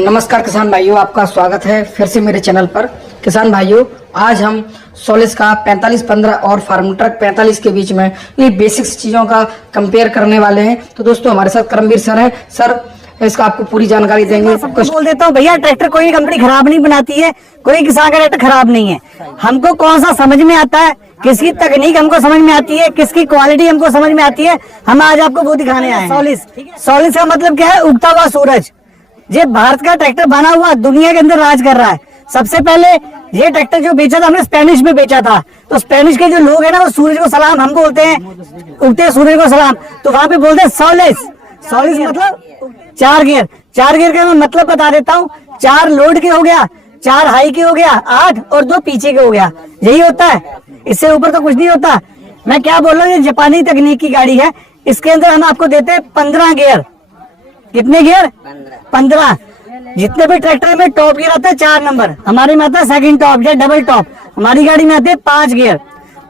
नमस्कार किसान भाइयों, आपका स्वागत है फिर से मेरे चैनल पर। किसान भाइयों, आज हम सोलिस का 4515 और फार्म ट्रक 45 के बीच में ये बेसिक्स चीज़ों का कंपेयर करने वाले हैं। तो दोस्तों, हमारे साथ करमवीर सर है। सर, इसका आपको पूरी जानकारी देंगे। बोल देता हूँ भैया, ट्रैक्टर कोई कंपनी खराब नहीं बनाती है, कोई किसान का ट्रैक्टर खराब नहीं है। हमको कौन सा समझ में आता है, किसकी तकनीक हमको समझ में आती है, किसकी क्वालिटी हमको समझ में आती है, हम आज आपको वो दिखाने आए हैं। सोलिस का मतलब क्या है? उगता हुआ सूरज। ये भारत का ट्रैक्टर बना हुआ दुनिया के अंदर राज कर रहा है। सबसे पहले ये ट्रैक्टर जो बेचा था हमने स्पेनिश में बेचा था। तो स्पेनिश के जो लोग हैं ना, वो सूरज को सलाम हम बोलते हैं, उगते सूरज को सलाम। तो वहाँ पे बोलते हैं सोलिस। सोलिस मतलब 4 गियर। 4 गियर का मैं मतलब बता देता हूँ। 4 लोड के हो गया, 4 हाई के हो गया, 8 और 2 पीछे के हो गया। यही होता है, इससे ऊपर तो कुछ नहीं होता। मैं क्या बोल रहा हूँ, ये जापानी तकनीक की गाड़ी है। इसके अंदर हम आपको देते हैं 15 गियर। कितने गियर? 15। जितने भी ट्रैक्टर में टॉप गियर आता है 4 नंबर, हमारे में आता है सेकंड टॉप या डबल टॉप। हमारी गाड़ी में आते हैं 5 गियर।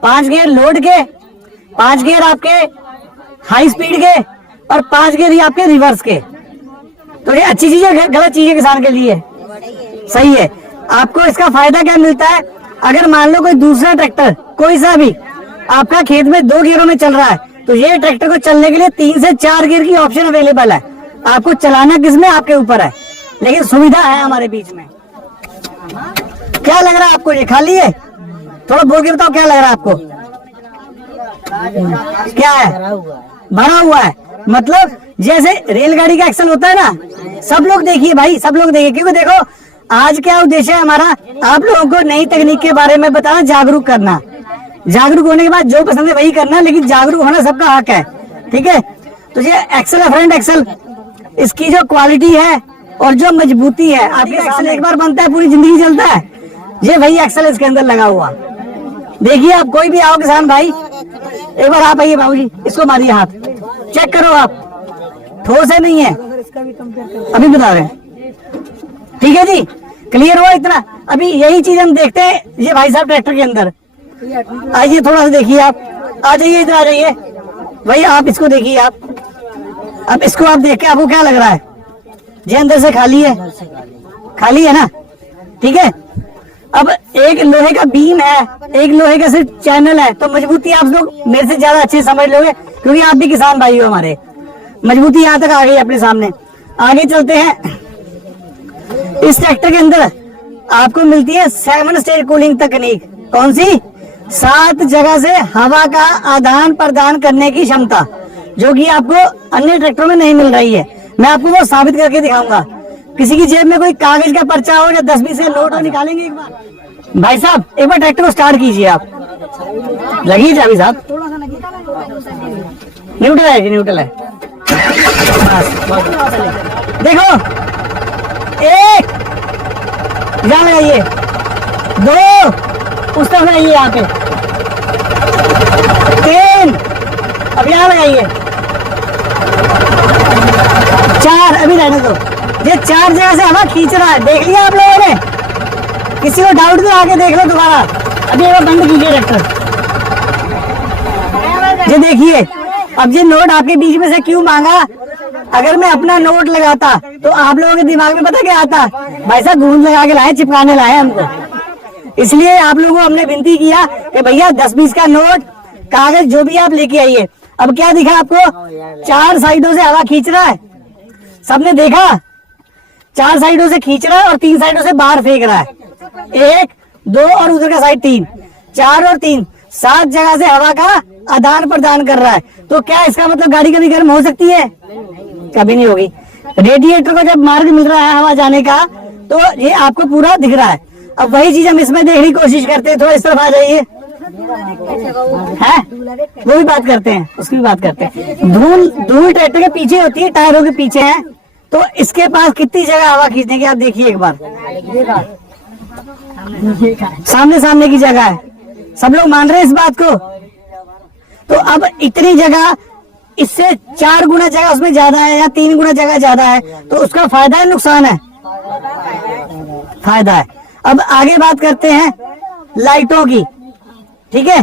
5 गियर लोड के, 5 गियर आपके हाई स्पीड के और 5 गियर ही आपके रिवर्स के। तो ये अच्छी चीज है, गलत चीज है किसान के लिए? सही है। आपको इसका फायदा क्या मिलता है? अगर मान लो कोई दूसरा ट्रैक्टर कोई सा भी आपका खेत में 2 गियरों में चल रहा है, तो ये ट्रैक्टर को चलने के लिए 3 से 4 गियर की ऑप्शन अवेलेबल है। आपको चलाना किसमें, आपके ऊपर है, लेकिन सुविधा है हमारे बीच में। क्या लग रहा है आपको? ये खाली है? थोड़ा बोल के बताओ, क्या लग रहा है आपको? क्या है? भरा हुआ है। मतलब जैसे रेलगाड़ी का एक्सल होता है ना। सब लोग देखिए भाई, सब लोग देखिए, क्योंकि देखो आज क्या उद्देश्य है हमारा, आप लोगों को नई तकनीक के बारे में बताना, जागरूक करना। जागरूक होने के बाद जो पसंद है वही करना, लेकिन जागरूक होना सबका हक है, ठीक है? तो ये एक्सल है फ्रंट एक्सल, इसकी जो क्वालिटी है और जो मजबूती है, आपके एक्सल एक बार बनता है पूरी जिंदगी चलता है। ये वही एक्सल इसके अंदर लगा हुआ। देखिए, आप कोई भी आओ किसान भाई, एक बार आप आइए बाबूजी, इसको मारिए हाथ, चेक करो आप, ठोस है नहीं है, अभी बता रहे हैं, ठीक है जी? क्लियर हुआ इतना? अभी यही चीज हम देखते हैं ये भाई साहब ट्रैक्टर के अंदर। आइए थोड़ा सा देखिए, आप आ जाइए, इधर आ जाइए भाई, आप इसको देखिए। आप अब इसको आप देख के आपको क्या लग रहा है? ये अंदर से खाली है, खाली है ना, ठीक है? अब एक लोहे का बीम है, एक लोहे का सिर्फ चैनल है, तो मजबूती आप लोग मेरे से ज्यादा अच्छे समझ लोगे, क्योंकि आप भी किसान भाई हो हमारे। मजबूती यहाँ तक आ गई अपने सामने। आगे चलते हैं। इस ट्रैक्टर के अंदर आपको मिलती है 7 स्टेज कूलिंग तकनीक। कौन सी? 7 जगह से हवा का आदान प्रदान करने की क्षमता, जो कि आपको अन्य ट्रैक्टरों में नहीं मिल रही है। मैं आपको वो साबित करके दिखाऊंगा। किसी की जेब में कोई कागज का पर्चा हो या 10-20 का नोट हो, निकालेंगे एक बार। भाई साहब, एक बार ट्रैक्टर को स्टार्ट कीजिए आप। लगी चाबी साहब? न्यूट्रल है जी, न्यूट्रल है। देखो, 1 यहाँ लगाइए, 2 उस तरफ लगाइए, यहाँ पे 3 अब यहाँ लगाइए, 4 अभी रहने दो। ये 4 जगह से हवा खींच रहा है, देख लिया आप लोगों ने? किसी को डाउट तो आके देख लो दोबारा। अभी एक बार बंद कीजिए ट्रैक्टर। ये देखिए, अब ये नोट आपके बीच में से क्यों मांगा? अगर मैं अपना नोट लगाता तो आप लोगों के दिमाग में पता क्या आता? भाई साहब गूंद लगा के लाए, चिपकाने लाए हमको। इसलिए आप लोगों को हमने विनती किया कि भैया 10-20 का नोट, कागज जो भी आप लेके आइए। अब क्या दिखा आपको? 4 साइडों से हवा खींच रहा है, सबने देखा? 4 साइडों से खींच रहा है और 3 साइडों से बाहर फेंक रहा है। 1, 2 और उधर का साइड 3, 4 और 3, 7 जगह से हवा का आदान प्रदान कर रहा है। तो क्या इसका मतलब गाड़ी कभी गर्म हो सकती है? कभी नहीं होगी। रेडिएटर को जब मार्ग मिल रहा है हवा जाने का, तो ये आपको पूरा दिख रहा है। अब वही चीज हम इसमें देखने की कोशिश करते हैं। थोड़ा इस तरफ आ जाइए, है वो भी बात करते हैं, उसकी भी बात करते हैं। धूल ट्रैक्टर के पीछे होती है, टायरों के पीछे है। तो इसके पास कितनी जगह हवा खींचने की, आप देखिए एक बार। सामने की जगह है, सब लोग मान रहे हैं इस बात को। तो अब इतनी जगह, इससे 4 गुना जगह उसमें ज्यादा है या 3 गुना जगह ज्यादा है, तो उसका फायदा है नुकसान है? फायदा है। अब आगे बात करते हैं लाइटों की, ठीक है?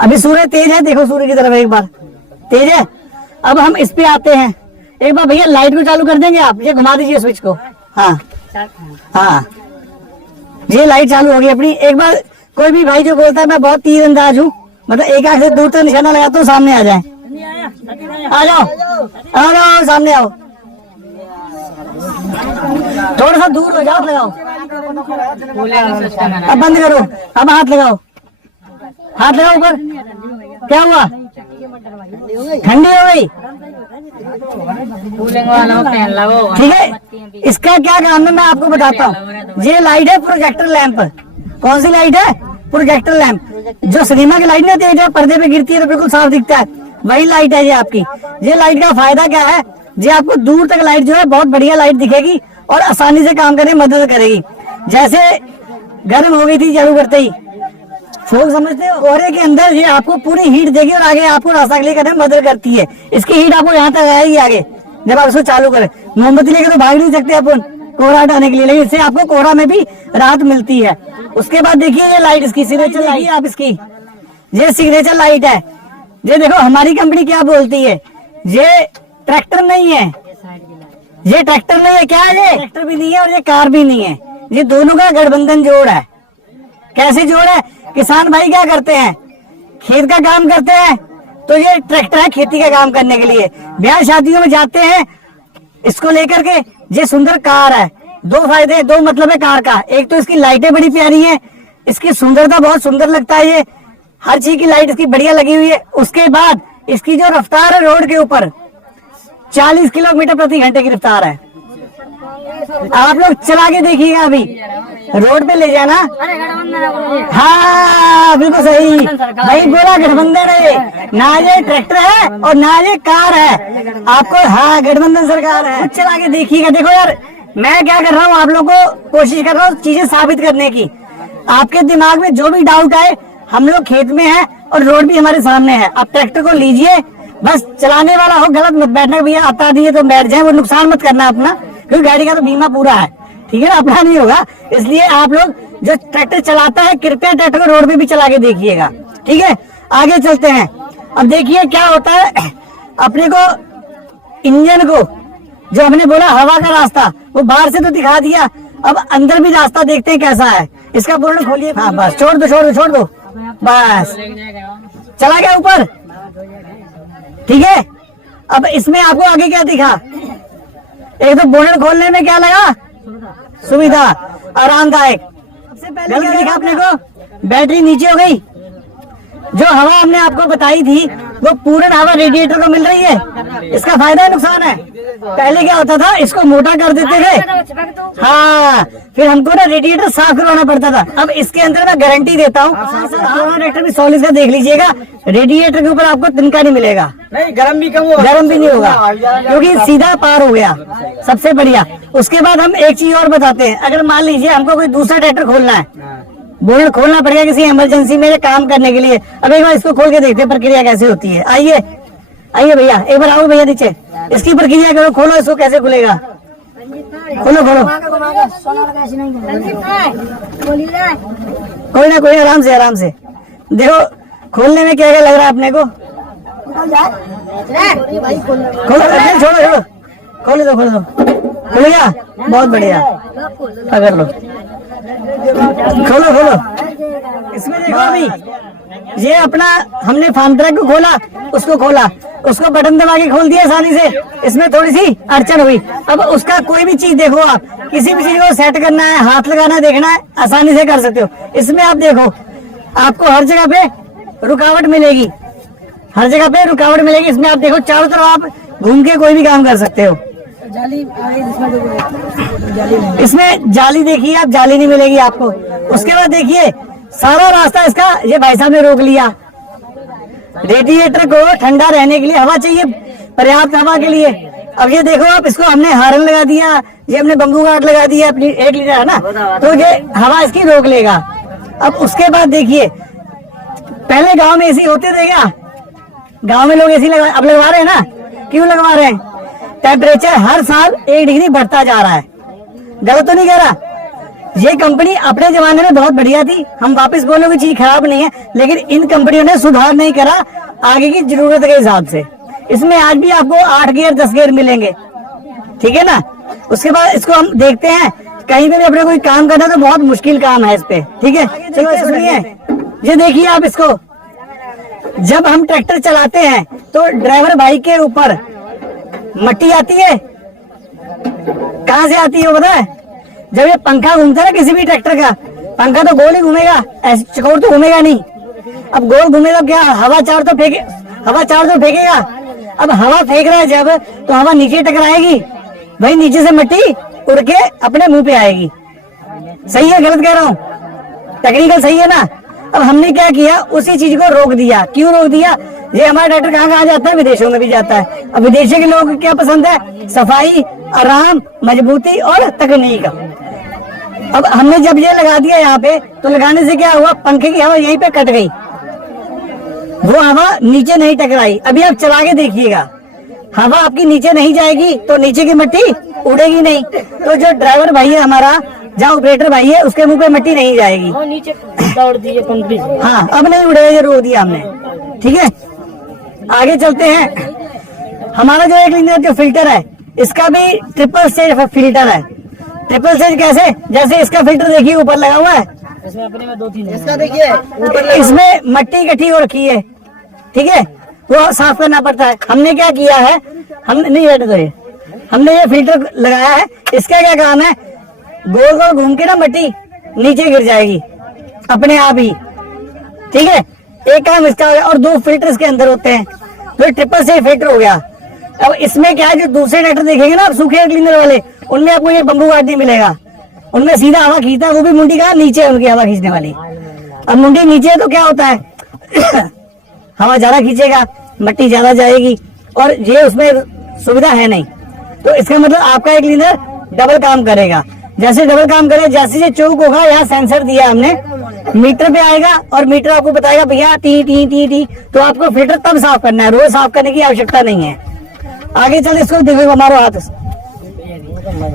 अभी सूर्य तेज है, देखो सूर्य की तरफ एक बार, तेज है। अब हम इस पे आते हैं, एक बार भैया लाइट को चालू कर देंगे आप, ये घुमा दीजिए स्विच को। हाँ हाँ, ये लाइट चालू हो गई अपनी। एक बार कोई भी भाई जो बोलता है मैं बहुत तीर अंदाज हूँ, मतलब एक आंख से दूर तक निशाना लगाता हूँ, सामने आ जाए। आ जाओ आ जाओ, सामने आओ, थोड़ा सा दूर हो जाओ, लगाओ। अब बंद करो, अब हाथ लगाओ, हाथ लगाओ ऊपर। क्या हुआ, ठंडी हो गई? ठीक है, इसका क्या काम है मैं आपको बताता हूँ। ये लाइट है प्रोजेक्टर लैंप। कौन सी लाइट है? Projector lamp. जो सिनेमा की लाइट नहीं होती है, जो पर्दे पे गिरती है तो बिल्कुल साफ दिखता है, वही लाइट है ये आपकी। ये लाइट का फायदा क्या है, ये आपको दूर तक लाइट जो है बहुत बढ़िया लाइट दिखेगी और आसानी से काम करने में मदद करेगी। जैसे गर्म हो गई थी चालू करते ही, फोग समझते हो, कोहरे के अंदर ये आपको पूरी हीट देगी और आगे आपको रास्ता क्लियर करने में मदद करती है। इसकी हीट आपको यहाँ तक आएगी आगे जब आप इसको चालू करें। मोमबत्ती लेके तो भाग नहीं सकते अपन कोहरा हटाने के लिए, लेकिन इससे आपको कोहरा में भी राहत मिलती है। उसके बाद देखिए ये लाइट इसकी सिग्नेचर लाइट, आप इसकी ये सिग्नेचर लाइट है। ये देखो हमारी कंपनी क्या बोलती है, ये ट्रैक्टर नहीं है, ये ट्रैक्टर नहीं है। क्या है ये? ट्रैक्टर भी नहीं है और ये कार भी नहीं है, ये दोनों का गठबंधन जोड़ है। कैसे जोड़ है? किसान भाई क्या करते हैं, खेत का काम करते हैं, तो ये ट्रैक्टर है खेती का काम करने के लिए। ब्याह शादियों में जाते हैं इसको लेकर के। ये सुंदर कार है, दो फायदे, दो मतलब है कार का। एक तो इसकी लाइटें बड़ी प्यारी हैं, इसकी सुंदरता बहुत सुंदर लगता है, ये हर चीज की लाइट इसकी बढ़िया लगी हुई है। उसके बाद इसकी जो रफ्तार है रोड के ऊपर 40 किलोमीटर प्रति घंटे की रफ्तार है। आप लोग चला के देखिएगा, अभी रोड पे ले जाना। हाँ बिल्कुल सही भाई बोला, गठबंधन है ना, ये ट्रैक्टर है और ना ये कार है आपको। हाँ गठबंधन सरकार है, चला के देखिएगा। देखो यार मैं क्या कर रहा हूँ, आप लोगों को कोशिश कर रहा हूँ चीजें साबित करने की। आपके दिमाग में जो भी डाउट आए, हम लोग खेत में हैं और रोड भी हमारे सामने है। आप ट्रैक्टर को लीजिए, बस चलाने वाला हो गलत मत बैठना, भैया आता दिए तो बैठ जाए, वो नुकसान मत करना अपना, क्योंकि गाड़ी का तो बीमा पूरा है, ठीक है ना, अपना नहीं होगा। इसलिए आप लोग जो ट्रैक्टर चलाता है कृपया ट्रैक्टर को रोड पे भी चला के देखिएगा, ठीक है। आगे चलते हैं। अब देखिए क्या होता है, अपने को इंजन को जो हमने बोला हवा का रास्ता, वो बाहर से तो दिखा दिया, अब अंदर भी रास्ता देखते हैं कैसा है। इसका बोर्ड खोलिए। हाँ बस छोड़ दो छोड़ दो छोड़ दो, बस चला गया ऊपर, ठीक है। अब इसमें आपको आगे क्या दिखा, एक तो बोनट खोलने में क्या लगा, सुविधा, आरामदायक। सबसे पहले क्या दिखा अपने को, बैटरी नीचे हो गई। जो हवा हमने आपको बताई थी वो पूर्ण हवा रेडिएटर को मिल रही है। इसका फायदा है नुकसान है? पहले क्या होता था, इसको मोटा कर देते थे, हाँ, फिर हमको ना रेडिएटर साफ करवाना पड़ता था। अब इसके अंदर मैं गारंटी देता हूँ, ट्रैक्टर भी सॉलिड का देख लीजिएगा, रेडिएटर के ऊपर आपको तिनका नहीं मिलेगा, नहीं गर्म भी कम होगा, गर्म भी नहीं होगा, क्योंकि सीधा पार हो गया, सबसे बढ़िया। उसके बाद हम एक चीज और बताते हैं, अगर मान लीजिए हमको कोई दूसरा ट्रैक्टर खोलना है, बोनट खोलना पड़ेगा किसी इमरजेंसी में काम करने के लिए। अब एक बार इसको खोल के देखते हैं प्रक्रिया कैसे होती है। आइए आइए भैया, एक बार आओ भैया नीचे, इसकी प्रक्रिया करो, खोलो इसको, कैसे खुलेगा, खोलो खोलो, कोई ना कोई, आराम से आराम से देखो खोलने में क्या क्या लग रहा है अपने को। खोलो छोड़ो छोड़ो, खोलो दो खोलो दो, खुल गया, बहुत बढ़िया, पकड़ लो, खोलो खोलो। इसमें देखो अभी ये अपना हमने फार्म ट्रक को खोला, उसको खोला, उसको बटन दबा के खोल दिया आसानी से। इसमें थोड़ी सी अड़चन हुई, अब उसका कोई भी चीज देखो, आप किसी भी चीज को सेट करना है, हाथ लगाना देखना है, आसानी से कर सकते हो। इसमें आप देखो आपको हर जगह पे रुकावट मिलेगी, हर जगह पे रुकावट मिलेगी। इसमें आप देखो चारों तरफ आप घूम के कोई भी काम कर सकते हो। इसमें जाली देखिए आप, जाली नहीं मिलेगी आपको। उसके बाद देखिए सारा रास्ता इसका ये भाई साहब ने रोक लिया। रेडिएटर को ठंडा रहने के लिए हवा चाहिए, पर्याप्त हवा के लिए। अब ये देखो आप, इसको हमने हारन लगा दिया, ये हमने बम्बू गार्ड लगा दिया, अपनी 1 लीटर है ना, तो ये हवा इसकी रोक लेगा। अब उसके बाद देखिए, पहले गांव में एसी होते थे क्या, गांव में लोग एसी लगा, अब लगवा रहे हैं ना, क्यों लगवा रहे हैं, टेम्परेचर हर साल 1 डिग्री बढ़ता जा रहा है। गलत तो नहीं कह रहा, ये कंपनी अपने जमाने में बहुत बढ़िया थी, हम वापस बोलोगे चीज खराब नहीं है, लेकिन इन कंपनियों ने सुधार नहीं करा आगे की जरूरत के हिसाब से। इसमें आज भी आपको 8 गियर 10 गियर मिलेंगे, ठीक है ना। उसके बाद इसको हम देखते हैं, कहीं पे भी अपने कोई काम करना तो बहुत मुश्किल काम है इस पे, ठीक है। चलो इसको सुनिए, ये देखिए आप इसको, जब हम ट्रैक्टर चलाते हैं तो ड्राइवर भाई के ऊपर मट्टी आती है, कहाँ से आती है वो पता है? जब ये पंखा घूमता है ना किसी भी ट्रैक्टर का, पंखा तो गोल ही घूमेगा, ऐसे चकोर तो घूमेगा नहीं। अब गोल घूमेगा क्या, हवा चार तो फेंकेगा। अब हवा फेंक रहा है जब, तो हवा नीचे टकराएगी भाई, नीचे से मिट्टी उड़ के अपने मुंह पे आएगी। सही है गलत कह रहा हूँ? टेक्निकल सही है ना। अब हमने क्या किया, उसी चीज को रोक दिया। क्यों रोक दिया? ये हमारा ट्रैक्टर कहाँ कहाँ जाता है, विदेशों में भी जाता है। अब विदेशी के लोगों को क्या पसंद है? सफाई, आराम, मजबूती और तकनीक। अब हमने जब ये लगा दिया यहाँ पे, तो लगाने से क्या हुआ, पंखे की हवा यहीं पे कट गई, वो हवा नीचे नहीं टकराई। अभी आप चला के देखिएगा, हवा आपकी नीचे नहीं जाएगी तो नीचे की मिट्टी उड़ेगी नहीं। तो जो ड्राइवर भाई है हमारा, जहाँ ऑपरेटर भाई है, उसके मुंह पे मिट्टी नहीं जाएगी। नीचे दौड़ दिए पंखी। हाँ, अब नहीं उड़ेगा, ये रोक दिया हमने, ठीक है। आगे चलते हैं। हमारा जो 1 लीटर जो फिल्टर है, इसका भी ट्रिपल स्टेज फिल्टर है। ट्रिपल स्टेज कैसे? जैसे इसका फिल्टर देखिए ऊपर लगा हुआ है, इसमें अपने में 2-3 इसका देखिए इसमें मट्टी इकट्ठी हो रखी है, ठीक है, वो साफ करना पड़ता है। हमने क्या किया है, हमने नहीं बैठे तो हमने ये फिल्टर लगाया है। इसका क्या काम है, गोल गोल घूम के ना मिट्टी नीचे गिर जाएगी अपने आप ही, ठीक है। एक काम इसका हो गया, और 2 फिल्टर इसके अंदर होते हैं, जो ट्रिपल से फिल्टर हो गया। अब इसमें क्या है, जो दूसरे ट्रैक्टर देखेंगे ना आप, सूखे क्लीनर वाले, उनमें आपको ये बम्बू गार्ड नहीं मिलेगा। उनमें सीधा हवा खींचता है, वो भी मुंडी का नीचे है उनकी हवा खींचने वाली। अब मुंडी नीचे है तो क्या होता है हवा ज्यादा खींचेगा, मिट्टी ज्यादा जाएगी, और ये उसमें सुविधा है नहीं। तो इसका मतलब आपका 1 लीटर डबल काम करेगा। जैसे डबल काम करे, जैसे ये चौक होगा, यहाँ सेंसर दिया हमने, मीटर पे आएगा और मीटर आपको बताएगा भैया टी टी टी टी। तो आपको फिल्टर तब साफ करना है, रोज साफ करने की आवश्यकता नहीं है। आगे चल, इसको देखो हमारा हाथ,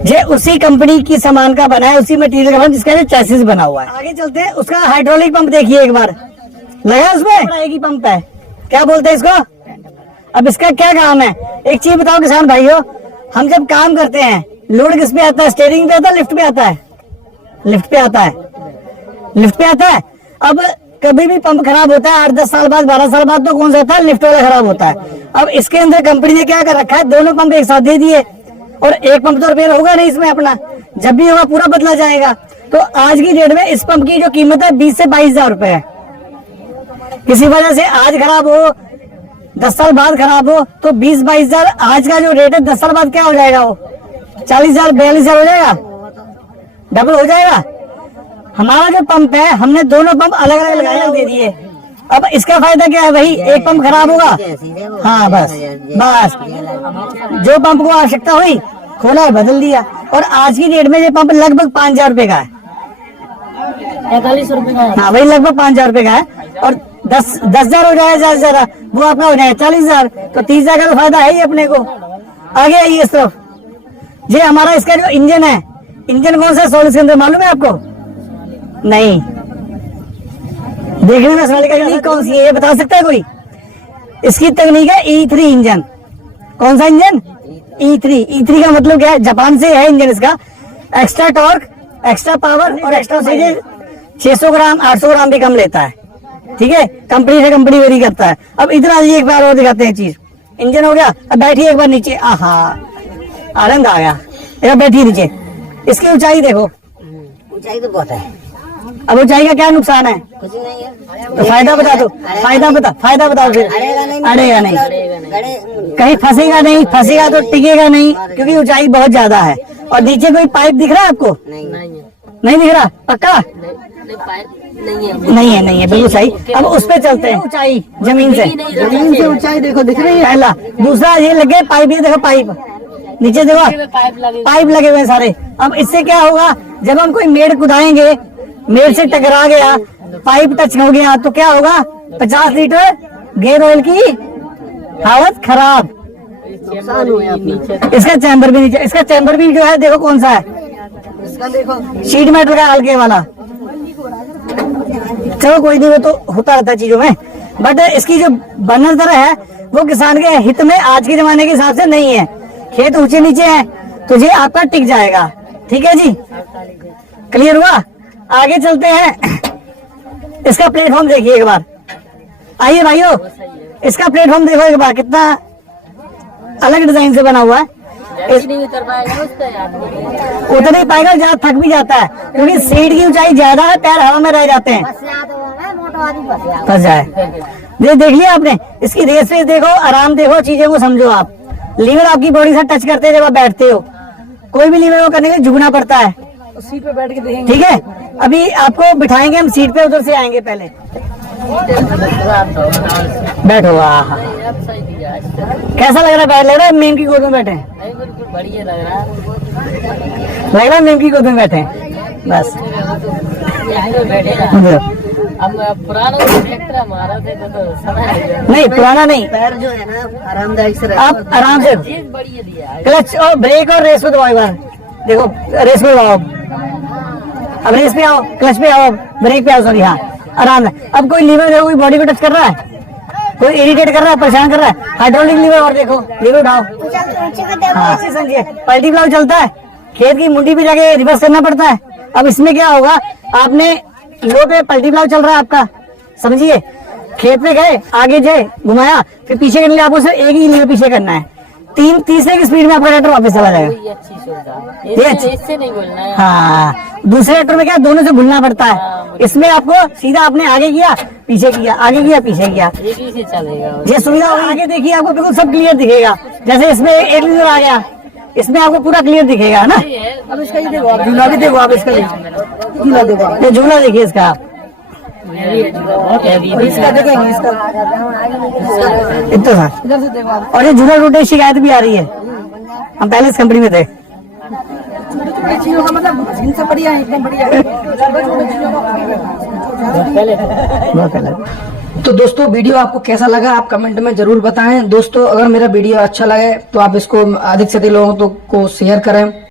ये उसी कंपनी की सामान का बना है, उसी मटेरियल का बना, जिसका ये चैसिस बना हुआ है। आगे चलते हैं, उसका हाइड्रोलिक पंप देखिए एक बार, लगा उसमें बड़ा एक ही पंप है, क्या बोलते हैं इसको। अब इसका क्या काम है, एक चीज बताओ किसान भाइयों, हम जब काम करते हैं लोड किस पे आता है, स्टीयरिंग पे आता है, लिफ्ट पे आता है, लिफ्ट पे आता है, लिफ्ट पे आता है। अब कभी भी पंप खराब होता है 8-10 साल बाद, 12 साल बाद, तो कौन सा होता है, लिफ्ट वाला खराब होता है। अब इसके अंदर कंपनी ने क्या कर रखा है, दोनों पंप एक साथ दे दिए, और एक पंप तो रिपेयर होगा नहीं इसमें अपना, जब भी होगा पूरा बदला जाएगा। तो आज की डेट में इस पंप की जो कीमत है 20 से 22 हजार रुपए है। किसी वजह से आज खराब हो, 10 साल बाद खराब हो, तो 20-22 हजार आज का जो रेट है, 10 साल बाद क्या हो जाएगा, वो 40,000 42,000 हो जाएगा, डबल हो जाएगा। हमारा जो पंप है, हमने दोनों पंप अलग अलग लगाए, दे दिए। अब इसका फायदा क्या है, वही एक पंप खराब होगा, हाँ बस जो पंप को आवश्यकता हुई खोला है, बदल दिया। और आज की डेट में ये पंप लगभग 5,000 रुपए का है, 45 रुपए का है। हाँ वही लगभग 5,000 रुपए का है। और 10,000 हो जाए ज्यादा से ज्यादा, वो आपका हो जाए 40,000, तो 30,000 का तो फायदा है ही अपने को। आगे आइए इस तरफ, ये हमारा इसका जो इंजन है, इंजन कौन सा सोलिस के अंदर मालूम है आपको? नहीं, देखने में सोलिस का कौन सी है ये बता सकता है कोई? इसकी तकनीक है E3 इंजन। कौन सा इंजन? E3 का मतलब क्या है, जापान से है इंजन इसका। एक्स्ट्रा टॉर्क, एक्स्ट्रा पावर और एक्स्ट्रा साइज 600 ग्राम 800 ग्राम भी कम लेता है, ठीक है, कंपनी से कंपनी वेरी करता है। अब इधर आइए, एक बार और दिखाते हैं चीज। इंजन हो गया, अब बैठिए एक बार नीचे, आहा आनंद आ गया, एक बैठिए नीचे। इसकी ऊंचाई देखो, ऊंचाई तो बहुत है। अब ऊंचाई का क्या नुकसान है, कुछ नहीं है। तो फायदा बता दो, फायदा बताओ फिर। अड़ेगा नहीं, कहीं फंसेगा तो टिकेगा नहीं, क्योंकि ऊंचाई बहुत ज्यादा है। और नीचे कोई पाइप दिख रहा है आपको? नहीं दिख रहा, पक्का नहीं है, बिल्कुल सही। अब उस पे चलते हैं, ऊंचाई जमीन से ऊंचाई देखो, दिख रही है पहला। दूसरा ये लगे पाइप, ये देखो पाइप नीचे देखो, पाइप लगे हुए हैं सारे। अब इससे क्या होगा, जब हम कोई मेड़ कुदाएंगे, मेड़ से टकरा गया, पाइप टच हो गया, तो क्या होगा, 50 लीटर गेयर ऑयल की हालत खराब। इसका चैम्बर भी नीचे, इसका चैम्बर भी जो है देखो कौन सा है, इसका देखो शीट मेटल का हल्के वाला। चलो कोई नहीं, वो तो होता रहता है चीजों में। बट इसकी जो बर्नर तरह है वो किसान के हित में आज के जमाने के हिसाब से नहीं है। खेत ऊंचे नीचे है तो ये आपका टिक जाएगा। ठीक है जी, क्लियर हुआ। आगे चलते हैं, इसका प्लेटफॉर्म देखिए एक बार। आइए भाइयों, इसका प्लेटफॉर्म देखो एक बार, कितना अलग डिजाइन से बना हुआ है। नहीं उतर पाएगा उसका यार। उतर नहीं पाएगा, जहाँ थक भी जाता है क्योंकि सीट की ऊंचाई ज्यादा है, पैर हवा में रह जाते हैं, फंस जाए। ये देख लिया आपने, इसकी रेस वेस देखो, आराम देखो, चीजें को समझो आप। लीवर आपकी बॉडी से टच करते हैं जब आप बैठते हो, कोई भी लीवर को करने के लिए झुकना पड़ता है। सीट पे बैठ के देखेंगे। ठीक है, अभी आपको बिठाएंगे हम सीट पे, उधर से आएंगे पहले। बैठो। हाँ, कैसा लग रहा है? बैठ लग रहा है मेम की गोद में बैठे हैं? बिल्कुल बढ़िया लग रहा है। लग रहा है मेम की गोद में बैठे हैं बस। अब पुराना ट्रैक्टर हमारा थे तो समय नहीं, पुराना नहीं, पैर जो है ना आरामदायक से आप आराम से बढ़िया दिया है। क्लच और ब्रेक और रेस पे दबाओ एक बार। देखो रेस पे दबाओ, अब रेस पे आओ, क्लच पे आओ, ब्रेक पे आओ, सॉरी। हाँ, आराम है। अब कोई लीवर देखो, कोई बॉडी को टच कर रहा है, कोई इरिटेट कर रहा है, परेशान कर रहा है, हाइड्रोलिक लीवर। और देखो लीवर उठाओ। हाँ, समझिए पल्टी प्लाव चलता है, खेत की मुंडी पे जाके रिवर्स करना पड़ता है। अब इसमें क्या होगा, आपने लो पे पल्टी प्लाव चल रहा है आपका, समझिए, खेत पे गए, आगे जाए, घुमाया, फिर पीछे करने के लिए आपको सिर्फ एक ही लीवर पीछे करना है। तीसरे की स्पीड में आपका ट्रैक्टर वापस चला जाएगा। ये अच्छी सुविधा, ये अच्छी। इससे नहीं बोलना है। हाँ, दूसरे ट्रैक्टर में क्या दोनों से भूलना पड़ता है। इसमें आपको सीधा आपने आगे किया, पीछे किया, आगे किया, पीछे किया, एक ही से चलेगा। ये सुविधा होगी। आगे देखिए, आपको बिल्कुल सब क्लियर दिखेगा। जैसे इसमें एक लीवर आ गया, इसमें आपको पूरा क्लियर दिखेगा, है ना। अब इसका ये देखो, आप झूला भी देखो, आप इसका झूला देखो, ये झूला देखिए इसका आप। इसका देखेंगे, इसका इतना सा। इधर से देखो आप। और ये झूला टूटने की शिकायत भी आ रही है। हम पहले इस कंपनी में थे। चीजों का मतलब इनसे बढ़िया है, एकदम बढ़िया है। बहुत पहले। तो दोस्तों, वीडियो आपको कैसा लगा आप कमेंट में जरूर बताएं। दोस्तों, अगर मेरा वीडियो अच्छा लगे तो आप इसको अधिक से अधिक लोगों को शेयर करें।